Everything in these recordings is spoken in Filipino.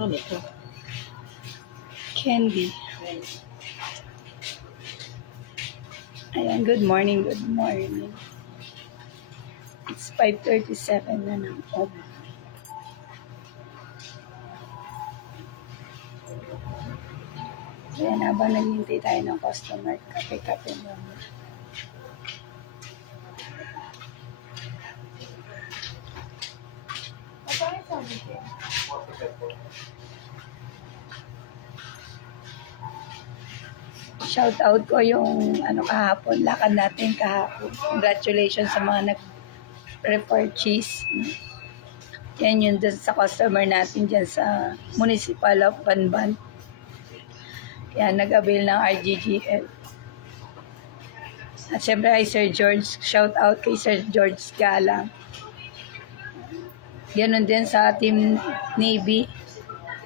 Ano ito? Candy. Ayan, good morning, good morning. It's 5:37 na ng umaga. Ayan, habang naghihintay tayo ng customer, kape-kape muna. Shout out ko yung kahapon, lakad natin kahapon. Congratulations sa mga nag-repurchase. Yan yun dun sa customer natin dyan sa Municipal of Banban. Yan, nag-avail ng RGGL. At syempre kay Sir George, shout out kay Sir George Galang. Ganon din sa Team Navy.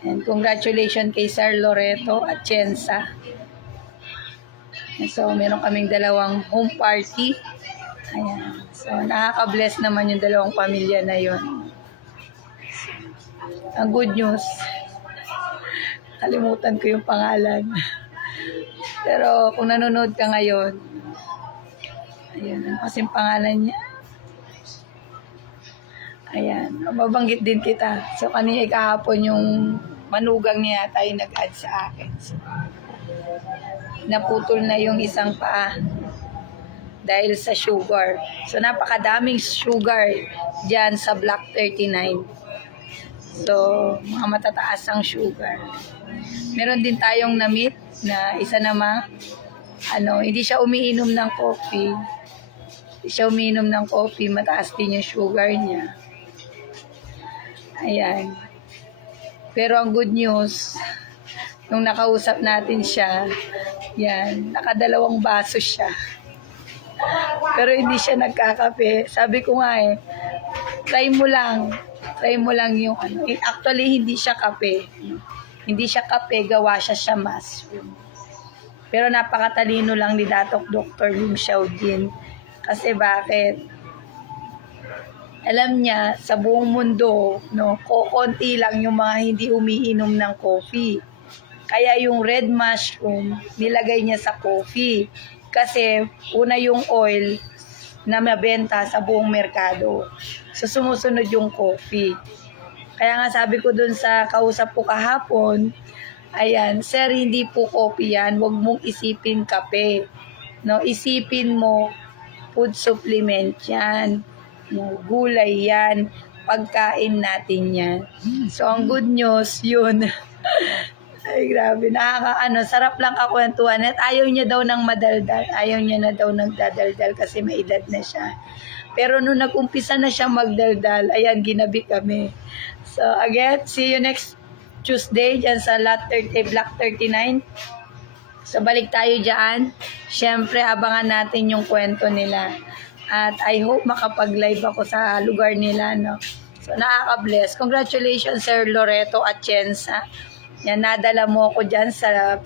And congratulations kay Sir Loreto at Chensa. And so, meron kaming dalawang home party. Ayan. So, nakaka-bless naman yung dalawang pamilya na yun. Ang good news, kalimutan ko yung pangalan. Pero kung nanonood ka ngayon, ayan, ano kasing pangalan niya? Ayan, mabanggit din kita. So, kanina kahapon yung manugang niya tayo nag-add sa akin. So, naputol na yung isang paa dahil sa sugar. So, napakadaming sugar dyan sa Block 39. So, mga matataas ang sugar. Meron din tayong na-meet na isa namang hindi siya umiinom ng coffee. Hindi siya umiinom ng coffee, mataas din yung sugar niya. Ayan. Pero ang good news, nung nakausap natin siya, yan, nakadalawang baso siya. Pero hindi siya nagkakape. Sabi ko nga try mo lang yung Actually, hindi siya kape. Hindi siya kape, gawa siya mushroom. Pero napakatalino lang ni Dr. Lim Xiaodin. Kasi bakit? Alam niya, sa buong mundo, konti lang yung mga hindi umiinom ng coffee. Kaya yung red mushroom, nilagay niya sa coffee. Kasi una yung oil na mabenta sa buong merkado. So sumusunod yung coffee. Kaya nga sabi ko dun sa kausap ko kahapon, ayan, sir, hindi po coffee yan. Huwag mong isipin kape. Isipin mo, food supplement yan. Gulay yan. Pagkain natin yan. So ang good news, yun. Ay, grabe. Sarap lang kakwentuhan. At ayaw niya daw ng madaldal. Ayaw niya na daw nagdadaldal kasi may edad na siya. Pero nung nag-umpisa na siya magdaldal, ayan, ginabi kami. So, again, see you next Tuesday dyan sa Block 39. So, balik tayo dyan. Siyempre, abangan natin yung kwento nila. At I hope makapag-live ako sa lugar nila, no? So, nakaka-bless. Congratulations, Sir Loreto at Chensa. Yan, nadala mo ako dyan sa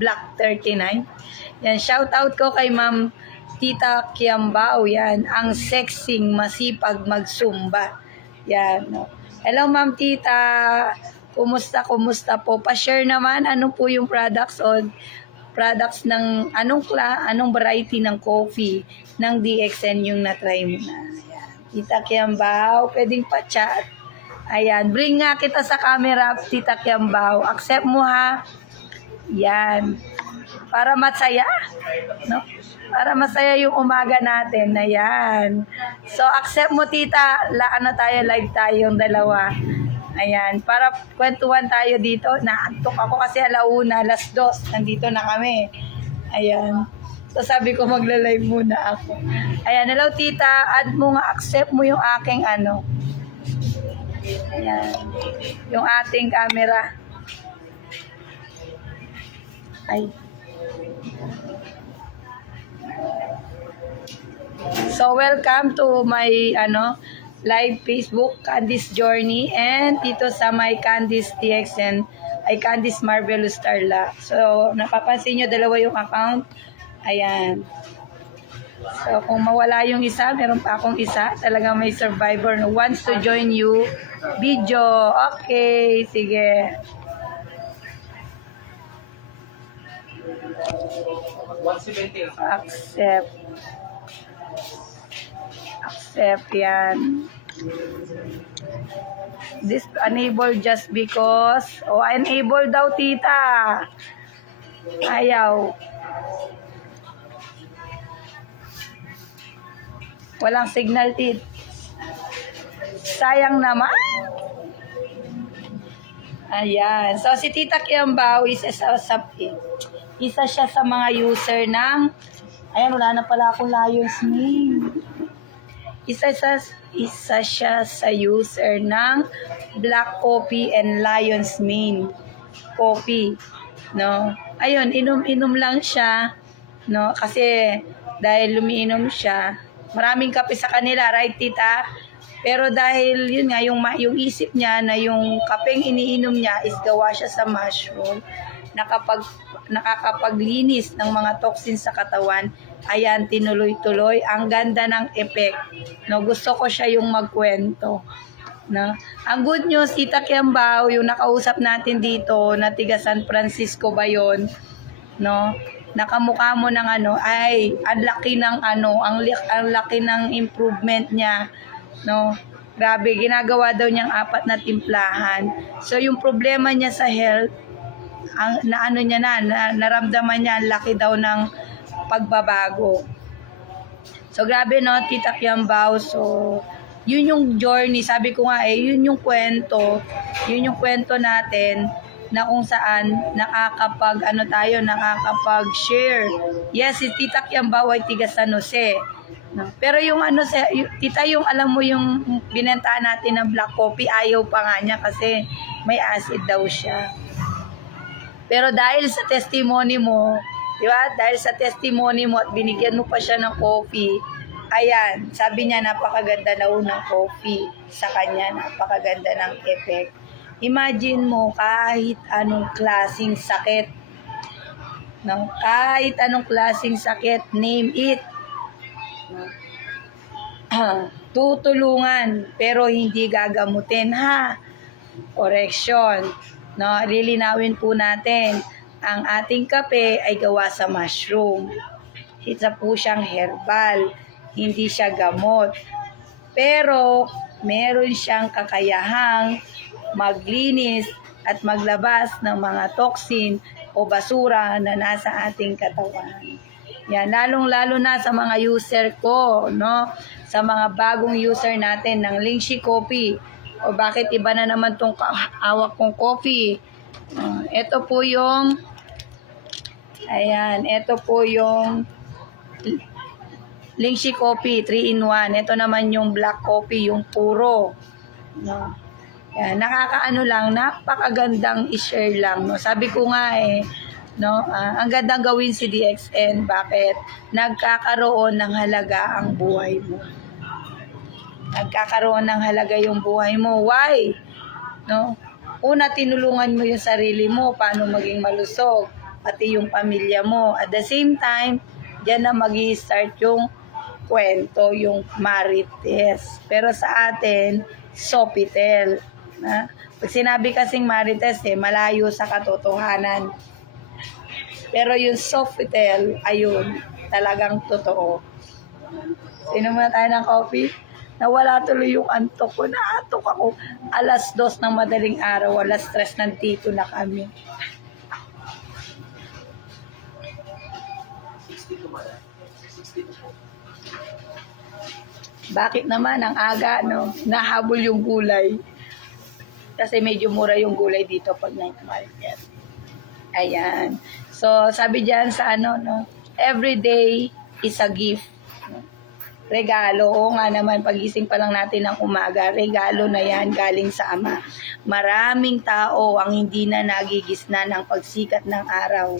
Block 39. Yan, shout out ko kay Ma'am Tita Kiambao. Yan, ang sexing masipag magsumba. Yan, no? Hello, Ma'am Tita. Kumusta po? Pa-share naman, ano po yung products ng anong variety ng coffee ng DXN yung na-try mo na. Yan. Tita Kiambao, pwedeng pa-chat. Ayan, bring nga kita sa camera, Tita Kiambao. Accept mo ha. Yan. Para masaya, no? Para masaya yung umaga natin. Ayan. So, accept mo, Tita. Live tayong dalawa. Ayan. Para kwentuhan tayo dito. Naantok ako kasi 1:00, 2:00. Nandito na kami. Ayan. So, sabi ko magla-live muna ako. Ayan. Hello, Tita. Add mo nga, accept mo yung aking Ayan. Yung ating camera. Ay. So, welcome to my live Facebook, Candice Journey, and dito sa my Candice DXN ay Candice Marvelous Starla. So, napapansin nyo, dalawa yung account. Ayan. So, kung mawala yung isa, meron pa akong isa. Talagang may survivor na wants to join you. Video. Okay, sige. Accept. Accept yan. This unable just because. Oh, unable daw, tita. Ayaw. Walang signal, tit. Sayang naman. Ayan. So, si Tita Kiambao isa siya sa mga user ng, ayan, wala na pala akong Lions name. Isa siya sa user ng Black Coffee and Lion's Mane Coffee. No? Ayun, inom-inom lang siya. No? Kasi, dahil lumiinom siya, maraming kape sa kanila, right, tita? Pero dahil yun nga, yung isip niya na yung kapeng iniinom niya is gawa siya sa mushroom, nakakapaglinis ng mga toxins sa katawan, ayan, tinuloy-tuloy. Ang ganda ng effect. No, gusto ko siya yung magkwento. No? Ang good news, Tita Kiambao, yung nakausap natin dito, na tiga San Francisco ba yun? No? Nakamukha mo ng ay ang laki ng ang laki ng improvement niya, no? Grabe, ginagawa daw niyang 4 na timplahan. So yung problema niya sa health, naramdaman niya ang laki daw ng pagbabago. So grabe, no, Tita Kiambao. So yun yung journey, sabi ko nga yun yung kwento natin na kung saan nakakapag-share. Yes, si Tita Kiambao ay tiga San Jose. No? Pero yung tita, yung alam mo yung binentahan natin ng black coffee, ayaw pa nga niya kasi may acid daw siya. Pero dahil sa testimony mo, di ba? Dahil sa testimony mo at binigyan mo pa siya ng coffee, ayan, sabi niya napakaganda daw ng coffee sa kanya, napakaganda ng effect. Imagine mo kahit anong klaseng sakit, no? Kahit anong klaseng sakit, name it, no? Tutulungan pero hindi gagamutin, ha? Correction, no? Lilinawin po natin, ang ating kape ay gawa sa mushroom. Isa po siyang herbal, hindi siya gamot. Pero meron siyang kakayahang maglinis at maglabas ng mga toxin o basura na nasa ating katawan. Yan, lalong-lalo na sa mga user ko, no? Sa mga bagong user natin ng Lingxi Coffee. O bakit iba na naman tong hawak kong coffee? Ito po yung, ayan, ito po yung Lingxi Coffee 3-in-1. Ito naman yung black coffee, yung puro. No? Yan, nakakaano lang, napakagandang i-share lang. No? Sabi ko nga no, ang gandang gawin si DXN. Bakit? Nagkakaroon ng halaga ang buhay mo. Nagkakaroon ng halaga yung buhay mo. Why? No? Una, tinulungan mo yung sarili mo, paano maging malusog, pati yung pamilya mo. At the same time, diyan na mag-i-start yung kwento, yung marites. Pero sa atin, Sofitel. Na? Pag sinabi kasing marites, malayo sa katotohanan. Pero yung Sofitel, ayun, talagang totoo. Inom na tayo ng coffee. Nawala tuloy yung antok ko. Naatok ako. 2:00 ng madaling araw, 3:00 nandito na kami. Bakit naman ang aga, no? Nahabol yung gulay. Kasi medyo mura yung gulay dito pag night market. Ayan. So, sabi diyan sa no? Every day is a gift. Regalo. Oo nga naman, pagising pa lang natin ng umaga, regalo na yan galing sa Ama. Maraming tao ang hindi na nagigisna ng pagsikat ng araw.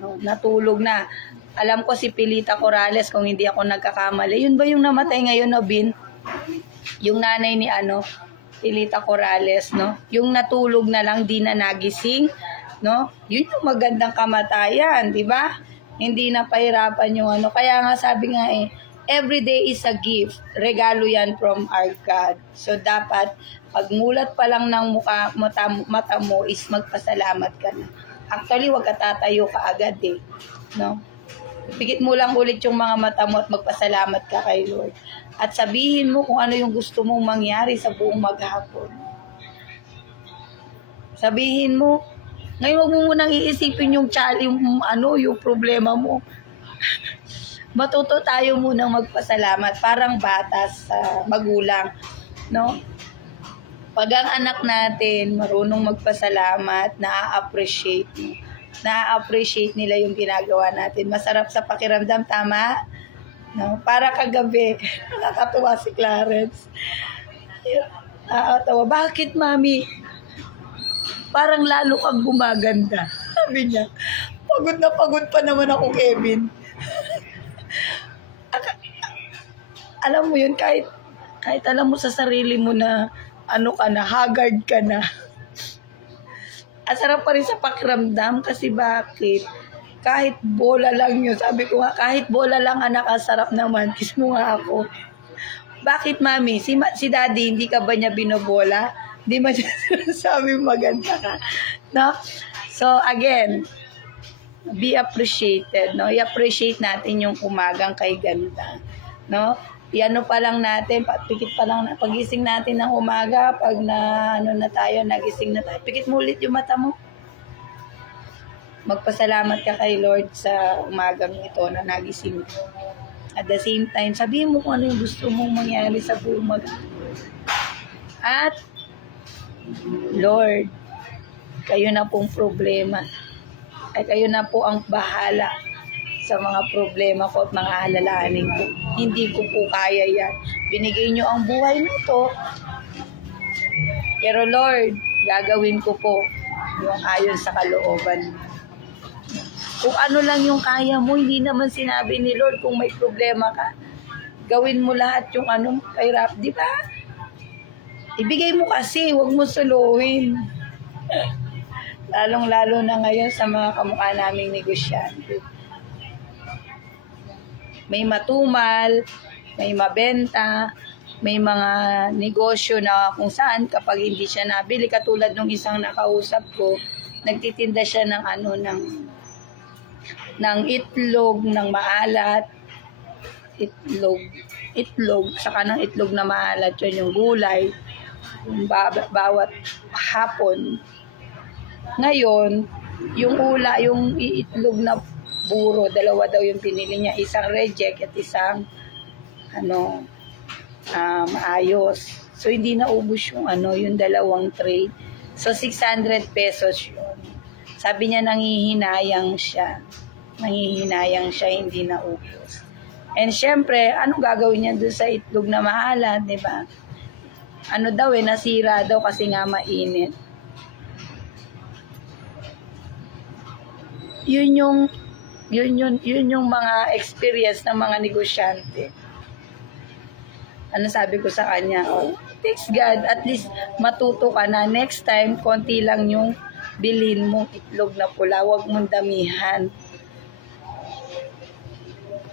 No? Natulog na. Alam ko si Pilita Corrales, kung hindi ako nagkakamali. Yun ba yung namatay ngayon, no, Bin? Yung nanay ni Pilita Corrales, no? Yung natulog na lang, di na nagising, no? Yun yung magandang kamatayan, di ba? Hindi na pahirapan yung ano. Kaya nga sabi nga every day is a gift. Regalo yan from our God. So dapat, pag mulat pa lang ng mata mo is magpasalamat ka na. Actually, wag ka tatayo ka agad no? Pigit mo lang ulit yung mga mata mo at magpasalamat ka kay Lord. At sabihin mo kung ano yung gusto mong mangyari sa buong maghapon. Sabihin mo, ngayon wag mo munang iisipin yung yung problema mo. Matuto tayo munang magpasalamat, parang bata sa magulang, no? Pag ang anak natin marunong magpasalamat, na-appreciate nila yung ginagawa natin. Masarap sa pakiramdam, tama? No? Para kagabi, nakakatuwa si Clarence. Nakakatawa, bakit mami? Parang lalo kang gumaganda. Sabi niya, pagod na pagod pa naman ako, Kevin. Alam mo yun, kahit alam mo sa sarili mo na haggard ka na. Asarap pa rin sa pakiramdam kasi bakit? Kahit bola lang yun. Sabi ko nga, kahit bola lang anak, asarap naman. Kiss mo nga ako. Bakit mami? Si daddy, hindi ka ba niya binobola? Hindi ba niya sabi maganda ka? No? So again, be appreciated. No? I-appreciate natin yung umagang kay ganda. No? Iano pa lang natin, pikit pa lang, pagising natin ng umaga, pag nagising na tayo, pikit mo ulit yung mata mo. Magpasalamat ka kay Lord sa umagang ito na nagising ka. At the same time, sabihin mo kung ano yung gusto mong mangyari sa buong umaga. At, Lord, kayo na pong problema. Ay kayo na po ang bahala sa mga problema ko at mga alalahanin ko. Hindi ko po kaya yan. Binigay nyo ang buhay nito. Pero Lord, gagawin ko po yung ayon sa kalooban. Kung ano lang yung kaya mo, hindi naman sinabi ni Lord kung may problema ka. Gawin mo lahat yung kahirap, di ba? Ibigay mo kasi, huwag mo suluhin. Lalong-lalo na ngayon sa mga kamukha naming negosyante. May matumal, may mabenta, may mga negosyo na kung saan kapag hindi siya nabili, katulad nung isang nakausap ko, nagtitinda siya ng itlog, ng maalat, itlog, saka ng itlog na maalat, yun yung gulay, bawat hapon. Ngayon, yung itlog na buro, dalawa daw yung pinili niya, isang reject at isang maayos. So hindi naubos yung yung dalawang tray. So 600 pesos yun. Sabi niya nanghihinayang siya, hindi naubos. And syempre, anong gagawin niya doon sa itlog na maalat, di ba? Nasira daw kasi nga mainit. Yun yung mga experience ng mga negosyante. Sabi ko sa kanya, thanks God, at least matuto ka na. Next time, konti lang yung bilhin mong itlog na pula, huwag mong damihan.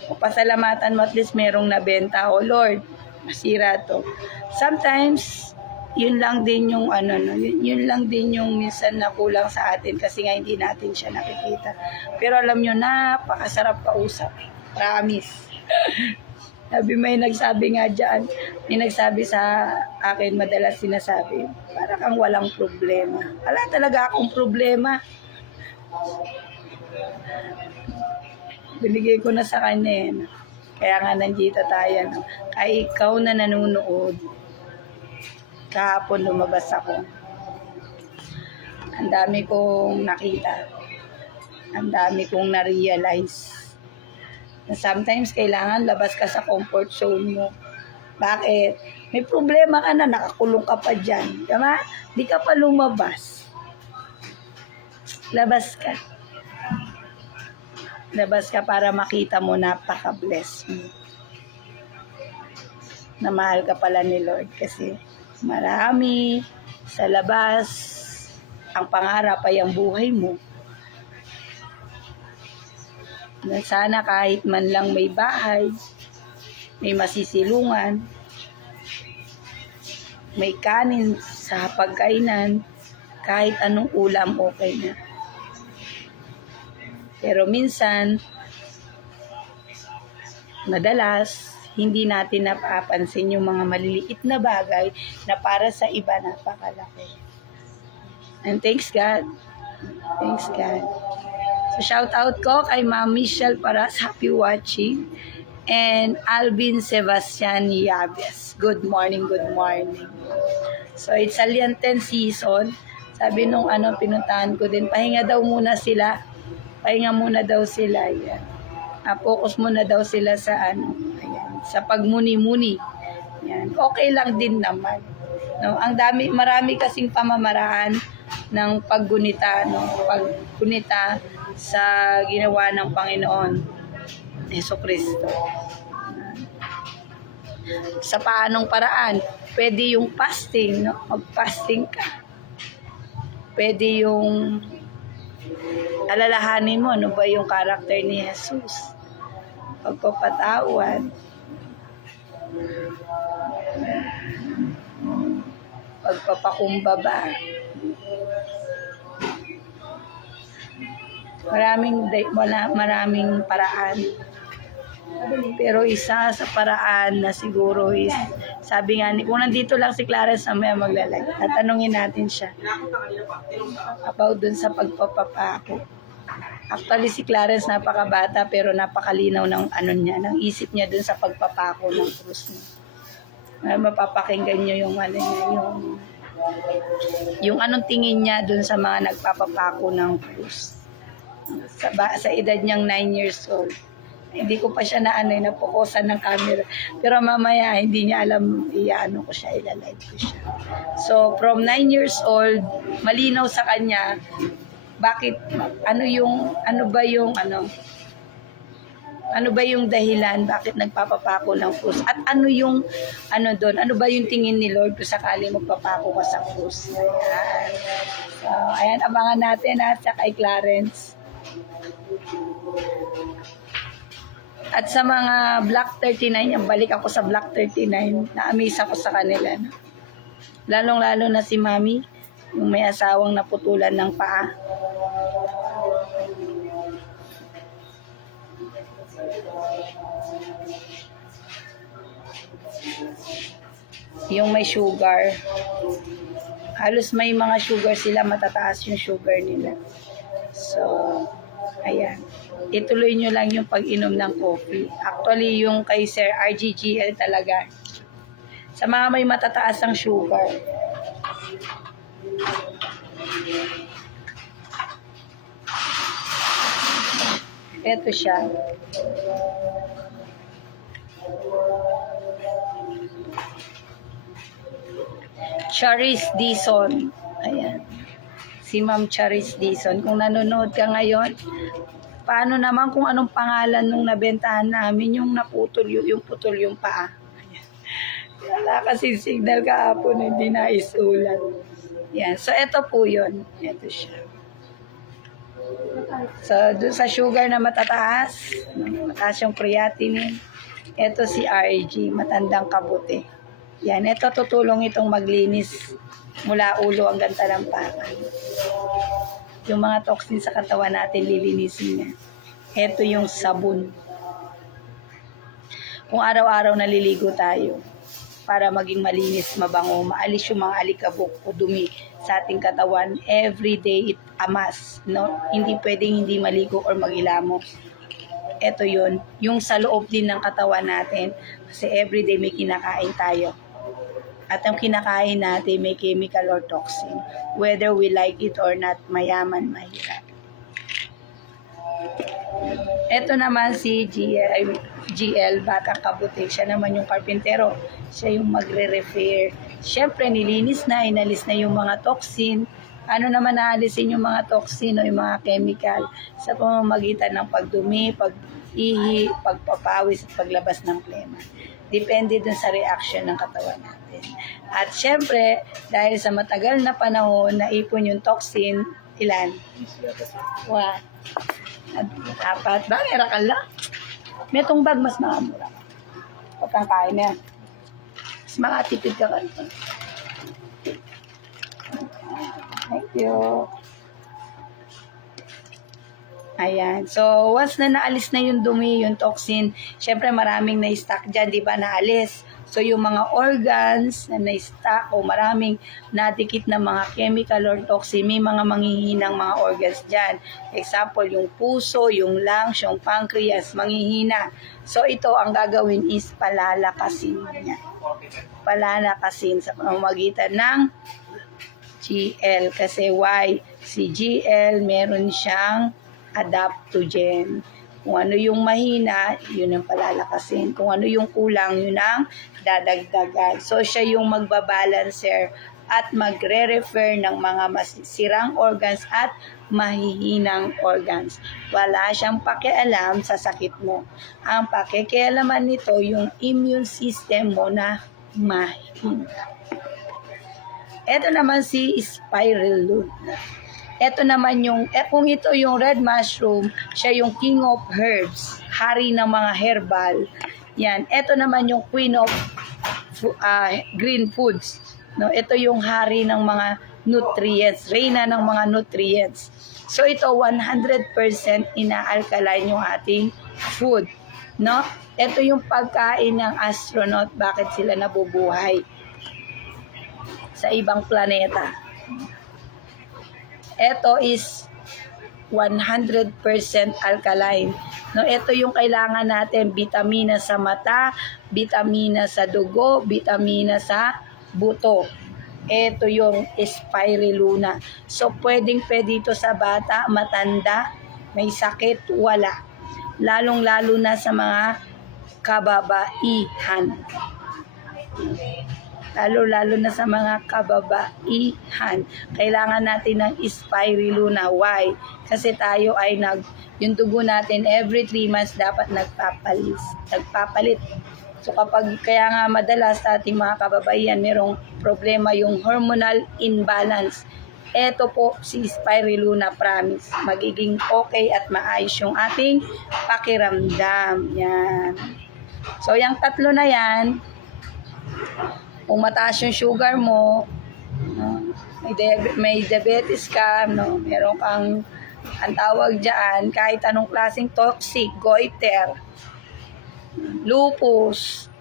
O pasalamatan mo, at least merong nabenta. O Lord, masira to. Sometimes, yun lang din yung yun lang din yung minsan na kulang sa atin kasi nga hindi natin siya nakikita. Pero alam nyo, napakasarap kausap. Promise. May nagsabi nga dyan, may nagsabi sa akin, madalas sinasabi, para kang walang problema. Wala talaga akong problema. Binigay ko na sa kanya. Kaya nga nandito tayo. Kaya ikaw na nanonood, kahapon lumabas ako. Ang dami kong nakita. Ang dami kong na-realize. Na sometimes kailangan labas ka sa comfort zone mo. Bakit? May problema ka na, nakakulong ka pa dyan. Diba? Di ka pa lumabas. Labas ka. Labas ka para makita mo napaka-bless mo. Na mahal ka pala ni Lord kasi marami sa labas ang pangarap ay ang buhay mo. Na sana kahit man lang may bahay, may masisilungan, may kanin sa pagkainan, kahit anong ulam okay na. Pero minsan, madalas, hindi natin napapansin yung mga maliliit na bagay na para sa iba napakalaki. And thanks God. Thanks God. So shout out ko kay Ma'am Michelle Paras, happy watching. And Alvin Sebastian Yaves. Good morning, good morning. So it's a Lianten season. Sabi nung pinuntahan ko din, pahinga daw muna sila. Pahinga muna daw sila. Yan. Focus muna daw sila sa ayan, sa pagmuni-muni. Yan. Okay lang din naman. No, marami kasing pamamaraan ng paggunita, no, paggunita sa ginawa ng Panginoon Jesucristo. Sa paanong paraan? Pwede yung fasting, no? Mag-fasting ka. Pwede yung alalahanin mo ano ba yung karakter ni Jesus. Pagpapatawad. Pagpapakumbaba. Maraming paraan. Pero isa sa paraan na siguro is, sabi nga, kung nandito lang si Clarence na may maglalag, tatanungin natin siya about dun sa pagpapapako. Actually, si Clarence napakabata pero napakalinaw ng ng isip niya dun sa pagpapako ng krus niya. Mapapakinggan niyo yung yung anong tingin niya dun sa mga nagpapapako ng krus. Sa edad niyang 9 years old. Hindi ko pa siya napokusan ng camera. Pero mamaya, hindi niya alam, ko siya, ilalive ko siya. So, from 9 years old, malinaw sa kanya, bakit, ano ba yung dahilan, bakit nagpapapako ng krus? At ano ba yung tingin ni Lord kung sakali magpapako ka sa krus? Ayan. So, ayan, abangan natin sa kay Clarence. At sa mga Block 39, balik ako sa Block 39, na-amaze ako sa kanila. No? Lalong-lalo na si Mami, yung may asawang naputulan ng paa. Yung may sugar. Halos may mga sugar sila, matataas yung sugar nila. So, ayan. Ituloy nyo lang yung pag-inom ng coffee. Actually, yung kay Sir RGGL talaga. Sa mga may matataas ang sugar. Ito siya. Charis Dizon. Ayan. Si Ma'am Charis Dizon. Kung nanonood ka ngayon, paano naman kung anong pangalan nung nabentahan namin yung naputol yung paa. Wala kasi signal kahapon, hindi na isulat. Yan. So, ito po yun. Ito siya. So, dun sa sugar na mataas yung creatinine. Ito si RG, matandang kabuti. Yan. Ito tutulong itong maglinis mula ulo hanggang talampakan. Yung mga toxin sa katawan natin, lilinisin niya. Ito yung sabon. Kung araw-araw naliligo tayo, para maging malinis, mabango, maalis yung mga alikabok o dumi sa ating katawan, everyday it amas. No? Hindi pwedeng hindi maligo or maghilamos. Ito yun. Yung sa loob din ng katawan natin, kasi everyday may kinakain tayo. At ang kinakain natin may chemical or toxin. Whether we like it or not, mayaman, mahirap. Ito naman si GL, Batang Kabuti. Siya naman yung karpintero. Siya yung magre-repair. Siyempre, nilinis na, inalis na yung mga toxin. Ano naman naalisin yung mga toxin o yung mga chemical sa pamamagitan ng pagdumi, pag-ihi, pagpapawis at paglabas ng plema. Depende dun sa reaction ng katawan natin. At syempre, dahil sa matagal na panahon na ipon yung toxin, Ilan? What? Apat. Ba, meron ka lang? May itong bag, mas makamura. Huwag kang kain na yan. Mas makatipid ka ka. Thank you. Ayan. So, once na naalis na yung dumi, yung toxin, syempre maraming na-stock dyan, di ba, naalis. So, yung mga organs na na-stock o maraming nadikit na mga chemical or toxin, may mga manghihinang mga organs dyan. Example, yung puso, yung lungs, yung pancreas, manghihina. So, ito ang gagawin is palalakasin niya. Palalakasin sa pamamagitan ng GL. Kasi why? Si GL, meron siyang adaptogen. Kung ano yung mahina, yun ang palalakasin. Kung ano yung kulang, yun ang dadagdagan. So, siya yung magbabalancer at magre-refer ng mga masisirang organs at mahihinang organs. Wala siyang pakialam sa sakit mo. Ang pakikialaman nito, yung immune system mo na mahina. Ito naman si spirulina. Ito naman yung, kung ito yung red mushroom, siya yung king of herbs, hari ng mga herbal. Yan. Ito naman yung queen of green foods. No, ito yung hari ng mga nutrients, reyna ng mga nutrients. So ito 100% ina-alkaline yung ating food. No? Ito yung pagkain ng astronaut, bakit sila nabubuhay sa ibang planeta. Ito is 100% alkaline. No, ito yung kailangan natin, vitamina sa mata, vitamina sa dugo, vitamina sa buto. Ito yung spirulina. So, pwede ito sa bata, matanda, may sakit, wala. Lalong-lalo na sa mga kababaihan. Lalo na sa mga kababaihan. Kailangan natin ng spirulina. Why? Kasi tayo ay yung dugo natin every 3 months dapat nagpapalit. So kaya nga madalas sa ating mga kababaihan merong problema yung hormonal imbalance. Ito po si spirulina, promise. Magiging okay at maayos yung ating pakiramdam. Yan. So yung tatlo na yan, kung mataas yung sugar mo, may diabetes ka, no, meron kang, ang tawag dyan, kahit anong klaseng toxic, goiter, lupus,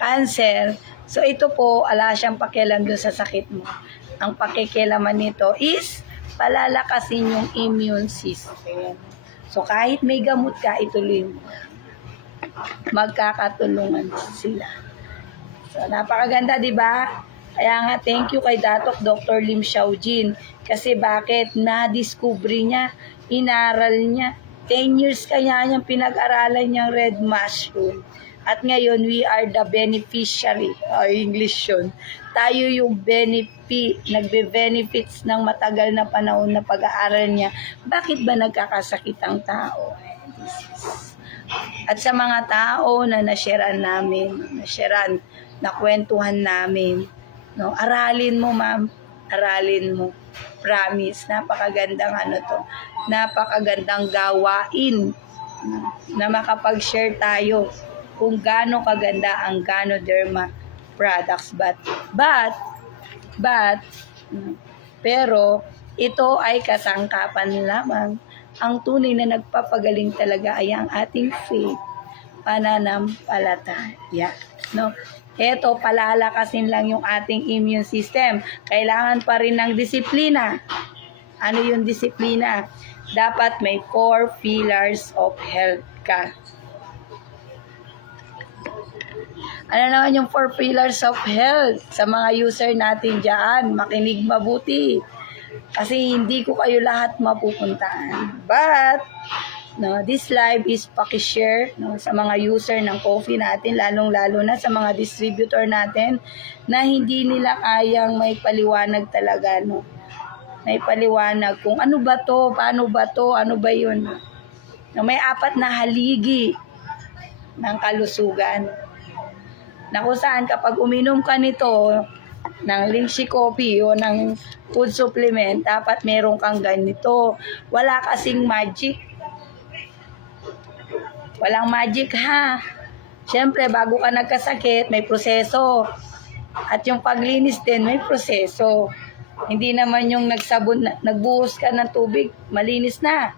cancer. So ito po, ala siyang pakialam dun sa sakit mo. Ang pakikialaman nito is palalakasin yung immune system. So kahit may gamot ka, ituloy mo. Magkakatulungan sila. So, napakaganda, di ba? Kaya nga, thank you kay Datok Dr. Lim Xiaojin. Kasi bakit? Na-discover niya, inaral niya. 10 years kaya niyang pinag-aralan niyang red mushroom. At ngayon, we are the beneficiary. English yun. Tayo yung nagbe-benefits ng matagal na panahon na pag-aaral niya. Bakit ba nagkakasakit ang tao? At sa mga tao na nasharean namin, nakwentuhan namin, no, aralin mo, ma'am, aralin mo. Promise, napakagandang napakagandang gawain na makapag-share tayo kung gaano kaganda ang Ganoderma products. Pero ito ay kasangkapan lamang. Ang tunay na nagpapagaling talaga ay ang ating faith, pananampalataya. No? Ito, palalakasin lang yung ating immune system. Kailangan pa rin ng disiplina. Ano yung disiplina? Dapat may 4 pillars of health ka. Ano naman yung 4 pillars of health? Sa mga user natin dyan, makinig mabuti. Kasi hindi ko kayo lahat mapupuntahan. But, no, this live is pakishare, no, sa mga user ng coffee natin, lalong-lalo na sa mga distributor natin na hindi nila kayang may paliwanag talaga, no. May paliwanag kung ano ba to, paano ba to, ano ba yun. No, may 4 na haligi ng kalusugan. Na kung saan kapag uminom ka nito, ng Lychee Coffee o ng food supplement, dapat meron kang ganito. Wala kasing magic. Walang magic ha. Siyempre, bago ka nagkasakit, may proseso. At yung paglinis din, may proseso. Hindi naman yung nagbuhos ka ng tubig, malinis na.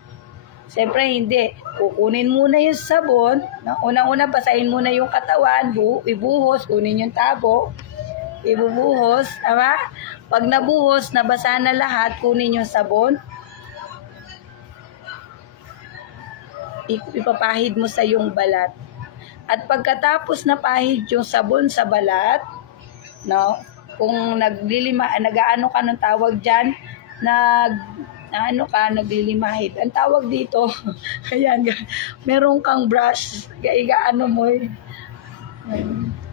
Siyempre, hindi. Kukunin muna yung sabon. Unang-una, basahin muna yung katawan. Ibuhos, kunin yung tabo. Ibubuhos. Tama? Pag nabuhos, nabasa na lahat, kunin yung sabon. Ipapahid mo sa yung balat. At pagkatapos na pahid yung sabon sa balat, no, kung nag-aano ka ng tawag dyan, naglilimahid. Ang tawag dito, ayan, meron kang brush, igaano mo,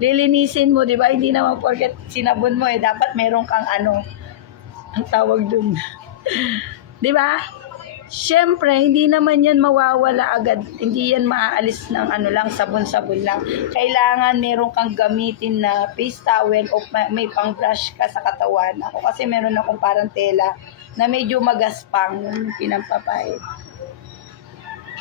lilinisin mo, di ba? Hindi naman porket sinabon mo, dapat meron kang ang tawag dun. Di ba? Siyempre, hindi naman yan mawawala agad. Hindi yan maaalis ng sabon-sabon lang. Kailangan meron kang gamitin na face towel o may pang brush ka sa katawan. Ako kasi meron akong parang tela na medyo magaspang yung pinampapahid.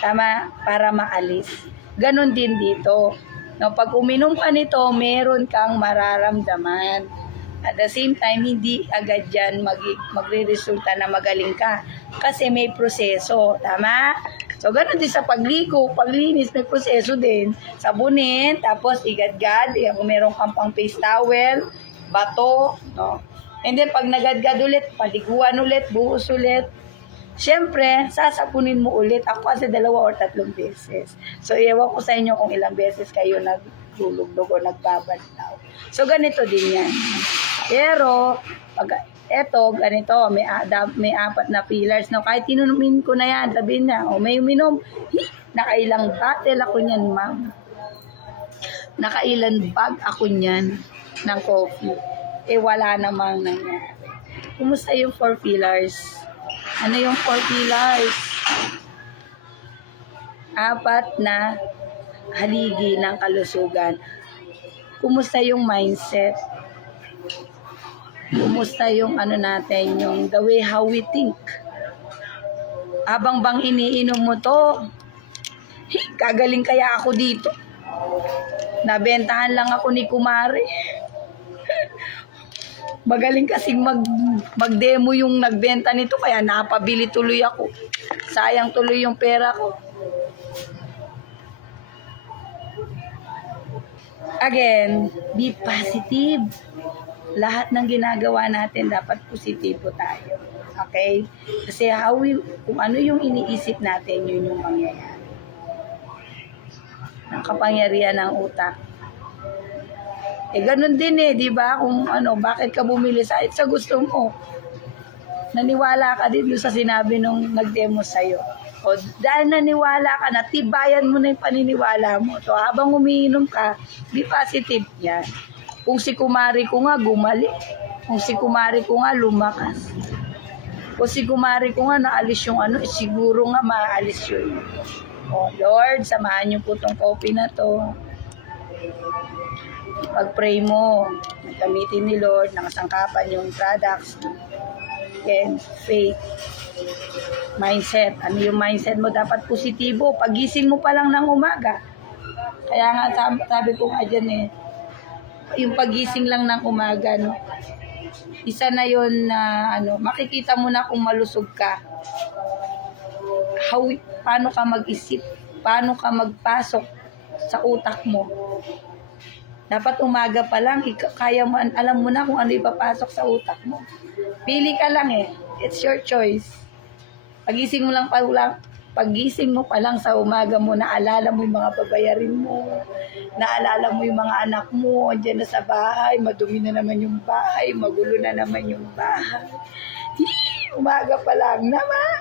Tama? Para maalis. Ganon din dito. No, pag uminom ka nito, meron kang mararamdaman. At the same time, hindi agad yan magre-resulta na magaling ka. Kasi may proseso. Tama? So, ganun din sa pagligo, paglinis, may proseso din. Sabunin, tapos igadgad. Kung meron kang pang face towel, bato, no? And then, pag nagadgad ulit, paliguan ulit, buhos ulit. Siyempre, sasapunin mo ulit. Ako kasi 2 or 3 beses. So, iwan ko sa inyo kung ilang beses kayo naglulugdog o nagbabanlaw. So, ganito din yan. Pero, pag ganito, may 4 na pillars. No? Kahit tinunumin ko na yan, sabihin na, may uminom, nakailang bottle ako niyan, ma'am. Nakailan bag ako niyan ng coffee. Wala namang nangyari. Kumusta yung 4 pillars? Ano yung 4 pillars? 4 na haligi ng kalusugan. Kumusta yung mindset? Kumusta yung natin, yung the way how we think? Abang bang iniinom mo to, kagaling kaya ako dito. Nabentahan lang ako ni Kumari. Magaling kasing mag-demo yung nagbenta nito, kaya napabili tuloy ako. Sayang tuloy yung pera ko. Again, be positive. Lahat ng ginagawa natin, dapat positibo tayo. Okay? Kasi kung ano yung iniisip natin, yun yung mangyayari. Ang kapangyarihan ng utak. Ganun din di ba? Kung bakit ka bumili sa gusto mo. Naniwala ka din sa sinabi nung nag-demo sa'yo. O dahil naniwala ka, natibayan mo na yung paniniwala mo. So habang umiinom ka, be positive yan. Kung si Kumari ko nga gumali. Kung si Kumari ko nga lumakas. Kung si Kumari ko nga naalis yung siguro nga maalis yun. O Lord, samahan niyo po tong coffee na to. Pag-pray mo, gamitin ni Lord, nakasangkapan yung products. Then, faith. Mindset. Ano yung mindset mo? Dapat positibo. Pagising mo pa lang ng umaga. Kaya nga sabi ko nga dyan yung pagising lang ng umaga, no? Isa na yun na makikita mo na kung malusog ka. Paano ka mag-isip? Paano ka magpasok sa utak mo? Dapat umaga pa lang, kaya mo, alam mo na kung ano ipapasok sa utak mo. Pili ka lang It's your choice. Pagising mo pa lang sa umaga mo, naalala mo yung mga babayarin mo, naalala mo yung mga anak mo, andyan na sa bahay, madumi na naman yung bahay, magulo na naman yung bahay. Umaga pa lang naman.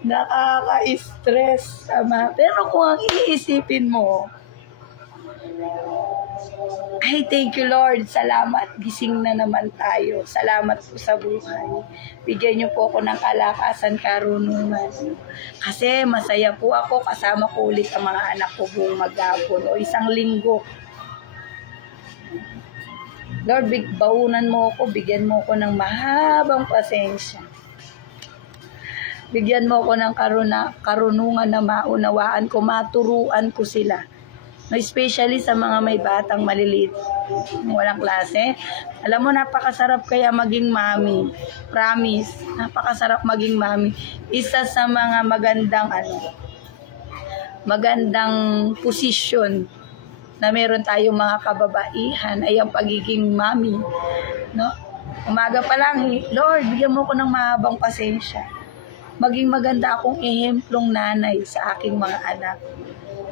Nakaka-stress, ama. Pero kung ang iisipin mo, ay, thank you Lord, salamat, gising na naman tayo, salamat po sa buhay, bigyan niyo po ako ng kalakasan, karunungan, kasi masaya po ako, kasama ko ulit ang mga anak ko buong maghapon o isang linggo. Lord, baunan mo ako, bigyan mo ako ng mahabang pasensya. Bigyan mo ako ng karunungan na maunawaan ko, maturuan ko sila. No, especially sa mga may batang maliliit, walang klase. Alam mo, napakasarap kaya maging mami. Promise, napakasarap maging mami. Isa sa mga magandang posisyon na meron tayong mga kababaihan ay ang pagiging mami. No? Umaga pa lang, Lord, bigyan mo ko ng mahabang pasensya. Maging maganda akong ehemplong nanay sa aking mga anak.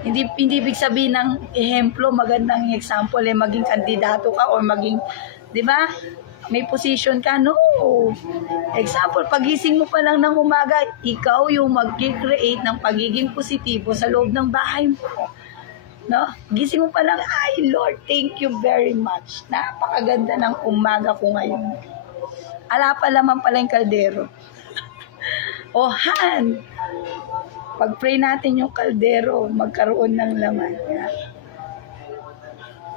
Hindi ibig sabihin ng ehemplo, magandang example, maging kandidato ka or maging, di ba? May position ka, no. Example, pagising mo pa lang ng umaga, ikaw yung mag-create ng pagiging positibo sa loob ng bahay mo. No? Gising mo pa lang, ay Lord, thank you very much. Napakaganda ng umaga ko ngayon. Ala pa naman pala yung kaldero. O Han, pag-pray natin yung kaldero, magkaroon ng laman.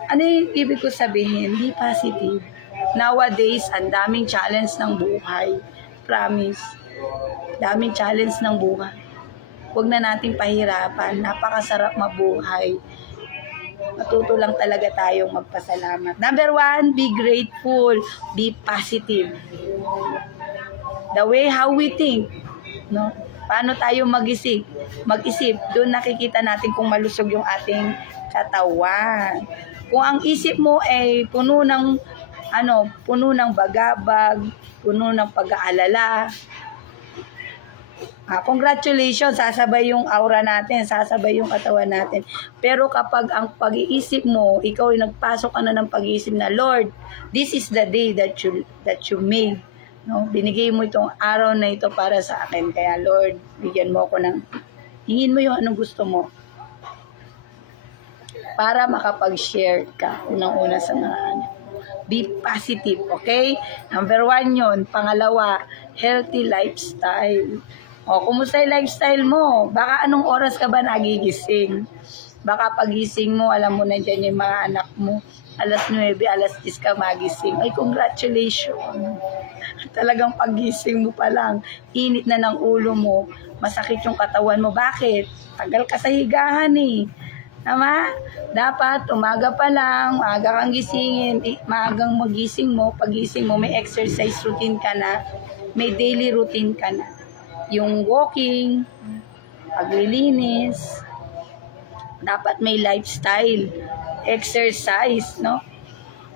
Ano yung ibig ko sabihin? Be positive. Nowadays, ang daming challenge ng buhay. Promise. Daming challenge ng buhay. Huwag na nating pahirapan. Napakasarap mabuhay. Matuto lang talaga tayong magpasalamat. Number 1, be grateful. Be positive. The way how we think. No? Paano tayo mag-isip? Doon nakikita natin kung malusog yung ating katawan. Kung ang isip mo ay puno ng bagabag, puno ng pag-aalala, congratulations, sasabay yung aura natin, sasabay yung katawan natin. Pero kapag ang pag-iisip mo, ikaw ay nagpasok ka na ng pag-iisip na, Lord, this is the day that you made. No, binigay mo itong araw na ito para sa akin. Kaya Lord, bigyan mo ako hingin mo yung anong gusto mo para makapag-share ka unang-una sa mga Be positive, okay? Number 1 yun. Pangalawa, healthy lifestyle. O, kumusta yung lifestyle mo? Baka anong oras ka ba nagigising? Baka pagising mo, alam mo na dyan yung mga anak mo. Alas 9, alas 10 ka magising. Ay, congratulations. Talagang pagising mo pa lang, init na ng ulo mo, masakit yung katawan mo. Bakit? Tagal ka sa higahan eh. Tama? Dapat umaga pa lang, maaga kang gisingin, maagang magising mo, pagising mo, may exercise routine ka na, may daily routine ka na. Yung walking, paglilinis, dapat may lifestyle, exercise, no?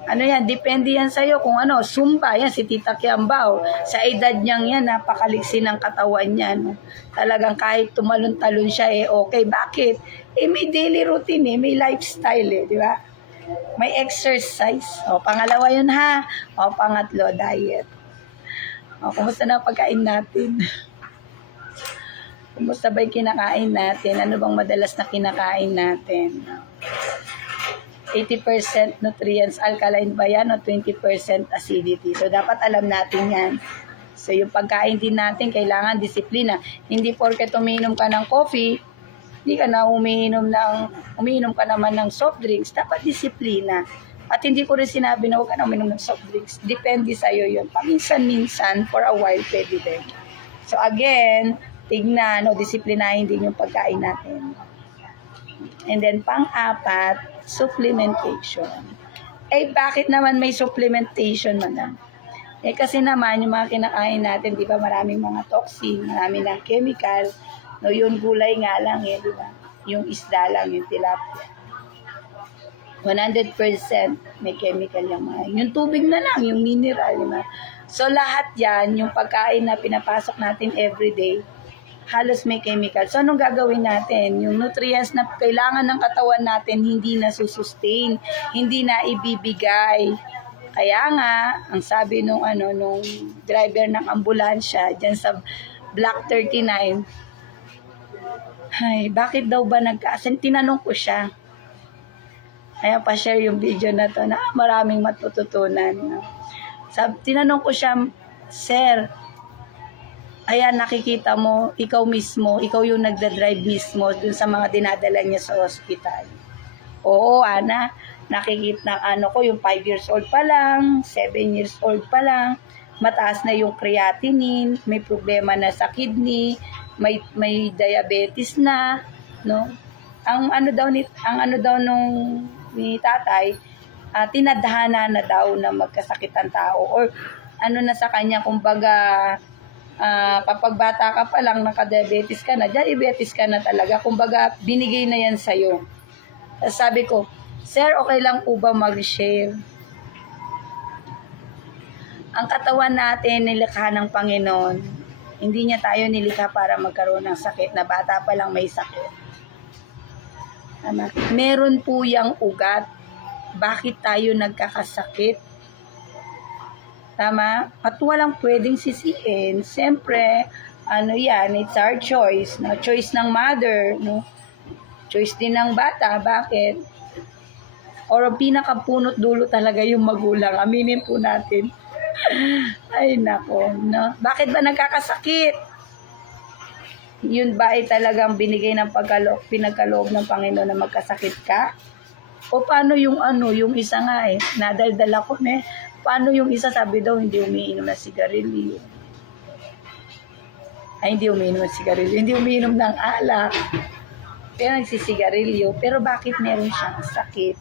Ano yan, depende yan sa'yo kung Zumba, yan si Tita Kiambao. Sa edad niyang yan, napakaliksi ng katawan niya. No? Talagang kahit tumalon-talon siya, okay. Bakit? May daily routine, may lifestyle, di ba? May exercise. Pangalawa yun ha. Pangatlo, diet. Kumusta na pagkain natin? Kumusta ba yung kinakain natin? Ano bang madalas na kinakain natin? 80% nutrients, alkaline ba yan o 20% acidity? So, dapat alam natin yan. So, yung pagkain din natin, kailangan disiplina. Hindi porket umiinom ka ng coffee, hindi ka na umiinom ka naman ng soft drinks. Dapat disiplina. At hindi ko rin sinabi na huwag ka na uminom ng soft drinks. Depende sa'yo yun. Paminsan-minsan, for a while, pwede din. So, again, tignan, disiplinahin din yung pagkain natin. And then, pang-apat, supplementation. Bakit naman may supplementation, madam? Kasi naman, yung mga kinakain natin, di ba, maraming mga toxin, maraming ng chemical. No, yung gulay nga lang, di ba? Yung isda lang, yung tilapia. 100% may chemical yung mga. Yung tubig na lang, yung mineral, di ba? So, lahat yan, yung pagkain na pinapasok natin everyday, halos may chemical. So, anong gagawin natin? Yung nutrients na kailangan ng katawan natin, hindi na susustain, hindi na ibibigay. Kaya nga, ang sabi nung driver ng ambulansya, dyan sa Block 39, ay, bakit daw ba tinanong ko siya. Kaya pa-share yung video na to na maraming matututunan. Tinanong ko siya, Sir, ayan, nakikita mo, ikaw mismo, ikaw yung nagdadrive mismo dun sa mga dinadala niya sa hospital. Oo, Ana, nakikita na ko yung 5 years old pa lang, 7 years old pa lang, mataas na yung creatinine, may problema na sa kidney, may diabetes na, no? Ang ano daw nung ni tatay, tinadhana na daw na magkasakit ang tao, or ano na sa kanya, kumbaga, kapag bata ka pa lang, naka-diabetes ka na, diabetes ka na talaga, kumbaga, binigay na yan sa'yo. Sabi ko, sir, okay lang po ba mag-share? Ang katawan natin, nilikha ng Panginoon. Hindi niya tayo nilikha para magkaroon ng sakit, na bata pa lang may sakit. Meron po yang ugat. Bakit tayo nagkakasakit? Tama? At walang pwedeng sisiin. Siyempre, yan, it's our choice. No? Choice ng mother, no? Choice din ng bata. Bakit? Or pinakapunot dulo talaga yung magulang. Aminin po natin. Ay, nako. No? Bakit ba nagkakasakit? Yun ba ay talagang binigay ng pinagkaloob ng Panginoon na magkasakit ka? O paano yung yung isa nga nadaldal ako paano yung isa, sabi daw hindi umiinom ng sigarilyo. Ay, hindi umiinom ng sigarilyo. Hindi umiinom ng alak. Pero nagsisigarilyo. Pero bakit meron siyang sakit?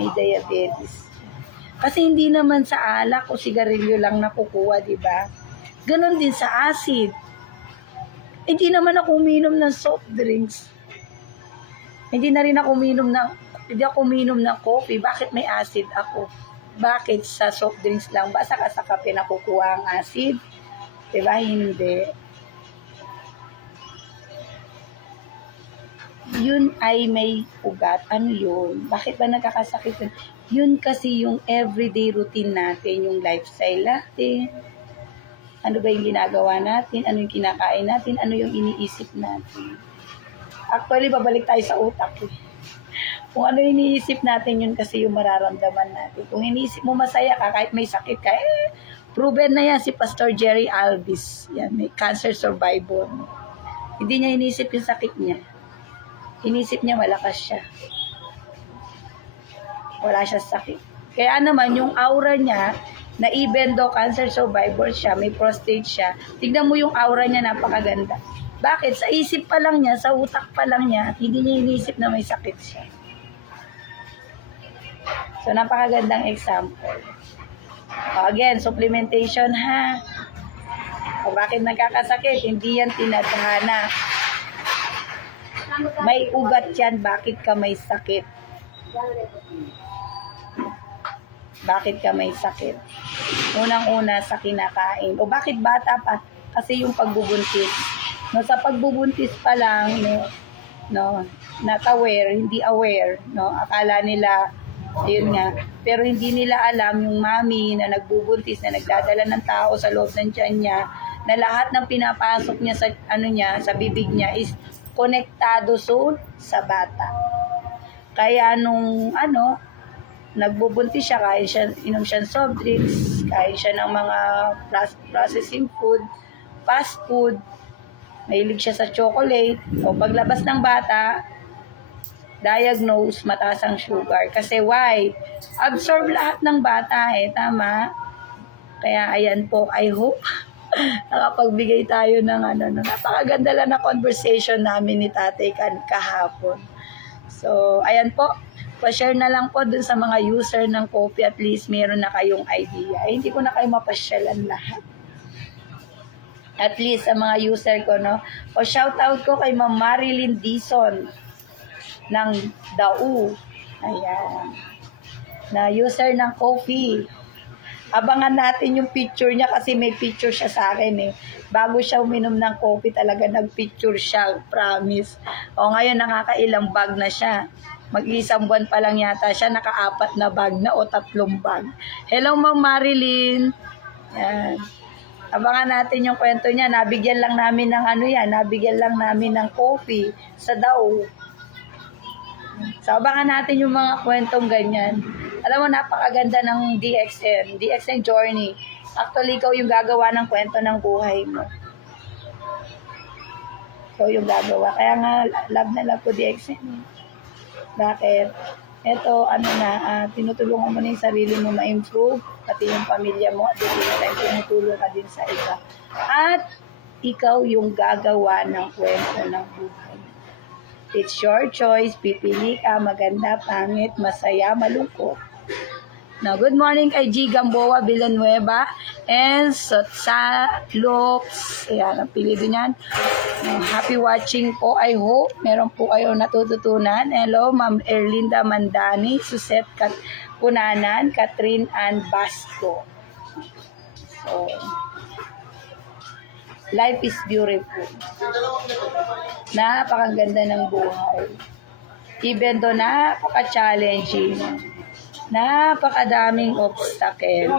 May diabetes. Kasi hindi naman sa alak o sigarilyo lang nakukuha, di ba? Ganon din sa acid. Hindi naman ako umiinom ng soft drinks. Hindi ako umiinom ng coffee. Bakit may acid ako? Bakit sa soft drinks lang ba? Saka sa kape nakukuha ang acid? Diba? Hindi. Yun ay may ugat. Ano yun? Bakit ba nagkakasakit yun? Yun kasi yung everyday routine natin, yung lifestyle natin. Ano ba yung ginagawa natin? Ano yung kinakain natin? Ano yung iniisip natin? Actually, babalik tayo sa utak. Kung ano yung iniisip natin, yun kasi yung mararamdaman natin. Kung iniisip mo masaya ka, kahit may sakit ka, proven na yan si Pastor Jerry Alvis. Yan, may cancer survivor. Hindi niya iniisip yung sakit niya. Inisip niya malakas siya. Wala siya sakit. Kaya naman, yung aura niya, na even though cancer survivor siya, may prostate siya, tignan mo yung aura niya, napakaganda. Bakit? Sa isip pa lang niya, sa utak pa lang niya, hindi niya inisip na may sakit siya. So, napakagandang example. Again, supplementation ha. O bakit nagkakasakit? Hindi yan tinadhana. May ugat yan, bakit ka may sakit? Bakit ka may sakit? Unang-una sa kinakain. O bakit bata pa? Kasi yung pagbubuntis. No, sa pagbubuntis pa lang, not aware, hindi aware, no? Akala nila, ayun nga, pero hindi nila alam yung mami na nagbubuntis, na nagdadala ng tao sa loob ng tiyan niya, na lahat ng pinapasok niya sa sa bibig niya is konektado sa bata. Kaya nung nagbubuntis siya, inom siya ng soft drinks, kain siya ng mga processing food, fast food, mahilig siya sa chocolate. O paglabas ng bata, diagnose, mataas ang sugar. Kasi why? Absorb lahat ng bata tama? Kaya ayan po, I hope nakapagbigay tayo ng napakaganda lang na conversation namin ni Tatay kahapon. So, ayan po. Pa-share na lang po dun sa mga user ng coffee, at least meron na kayong idea. Hindi ko na kayo mapasyalan lahat. At least sa mga user ko, O shoutout ko kay Ma'am Marilyn Dison ng Dau. Ayan. Na user ng coffee. Abangan natin yung picture niya kasi may picture siya sa akin Bago siya uminom ng coffee, talaga nagpicture siya, promise. O ngayon nakakailang bag na siya. Mag-isang buwan pa lang yata siya, naka-4 na bag na o 3 bag. Hello Ma'am Marilyn. Yan. Abangan natin yung kwento niya. Nabigyan lang namin ng nabigyan lang namin ng coffee sa Dau. So abangan natin yung mga kwentong ganyan. Alam mo, napakaganda ng DXN Journey. Actually, ikaw yung gagawa ng kwento ng buhay mo. Ikaw yung gagawa. Kaya nga, love na love ko DXN. Bakit? Ito, tinutulungan mo na yung sarili mo ma-improve, pati yung pamilya mo, at the same time, tinutulong ka din sa iba. At ikaw yung gagawa ng kwento ng buhay. It's your choice, pipili ka, maganda, pangit, masaya, malungkot. Now, good morning kay G. Gamboa Villanueva and sa Looks. Ayan, ang pili din yan. Happy watching po. I hope meron po kayo natututunan. Hello, Ma'am Erlinda Mandani, Suset Punanan, Catherine Ann Basco. So, life is beautiful. Napakaganda ng buhay. Even though napaka-challenging, napakadaming obstacle,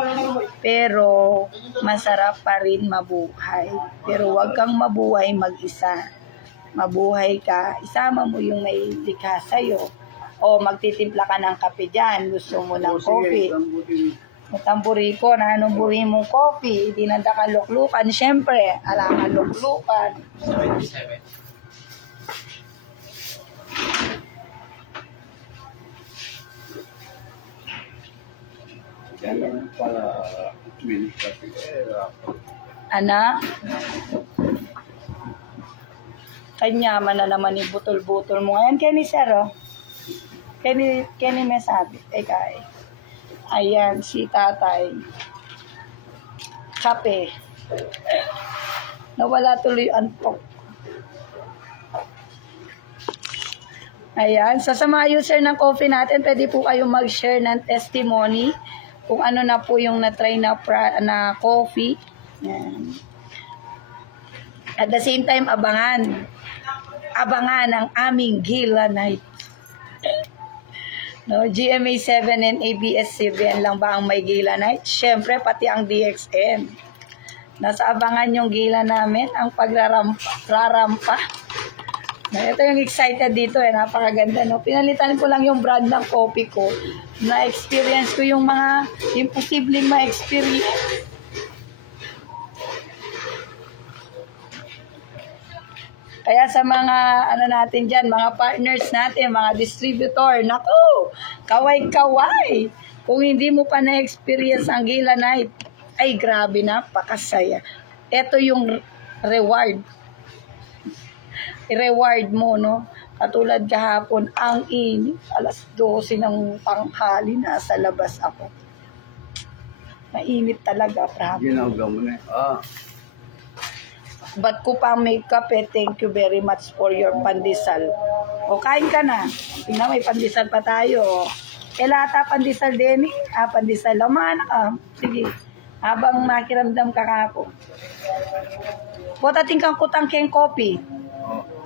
pero masarap pa rin mabuhay. Pero huwag kang mabuhay mag-isa. Mabuhay ka, isama mo yung may likha sa'yo. O magtitimpla ka ng kape dyan, gusto mo ng coffee. Matamburi ko na anong buri mong coffee, dinanda ka luklukan, syempre, alangan luklukan. 27. Yan pala Ana? Kanyaman na naman ni butol-butol mo. Ngayon, Kenny Sir, oh. Kenny may sabi. Kay. Ayan, si tatay. Kape. Nawala tuloy yung antok. Ayan. So, sa mga user ng coffee natin, pwede po kayong mag-share ng testimony kung ano na po yung na-try na coffee. Ayan. At the same time, abangan ang aming Gila Night. No, GMA 7 and ABS-CBN lang ba ang may Gila Night? Siyempre, pati ang DXN. Nasa abangan yung gila namin, ang pagrarampa. Ito yung excited dito, napakaganda, no? Pinalitan ko lang yung brand ng coffee ko. Na-experience ko yung mga imposibleng ma-experience. Kaya sa mga natin dyan, mga partners natin, mga distributor, naku, kaway-kaway. Kung hindi mo pa na-experience ang Gila Night, ay grabe na, pakasaya. Ito yung reward. I-reward mo, no? Katulad kahapon, ang init, alas 12 ng tanghali, nasa labas ako. Mainit talaga, promise. Ginagawa mo na. Ba't ko pa makeup thank you very much for your pandesal. O, kain ka na. Tingnan, may pandesal pa tayo. Lata pandesal din eh. Pandesal lang. Mga anak sige. Habang makiramdam ka kako. Potating kang kutang keng kopi.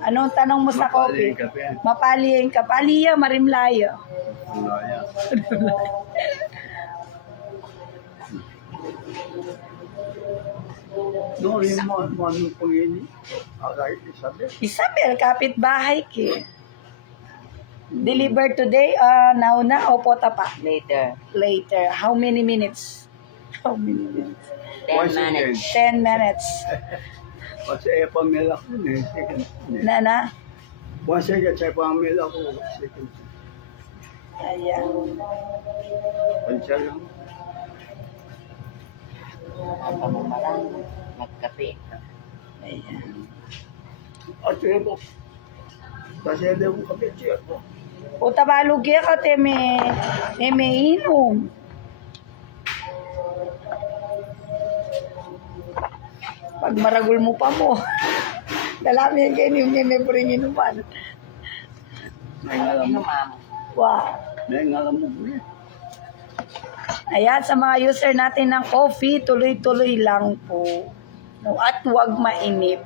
Anong tanong mo sa kopi? Mapaliin ka. Paliya, marimlaya. No, rin mo anong pangini. Agay, Isabel, kapitbahay ki. Deliver today, now na o pota pa? Later. How many minutes? 10 minutes. 10 minutes. Kasi pamela ko na second. Na? 1 second sa pamela ko. Second. Ayan. Pansya lang. Magkape. Ayan. At yun po. Kasi hindi ko kapitya po. Puta balog ya ka te may inom. Pag maragol mo pa mo. Dalami yan kayo yung may puring inuman. May ngalam mo. Wow. May ngalam mo po yan. Ayan, sa mga user natin ng coffee, tuloy-tuloy lang po. No, at huwag mainip.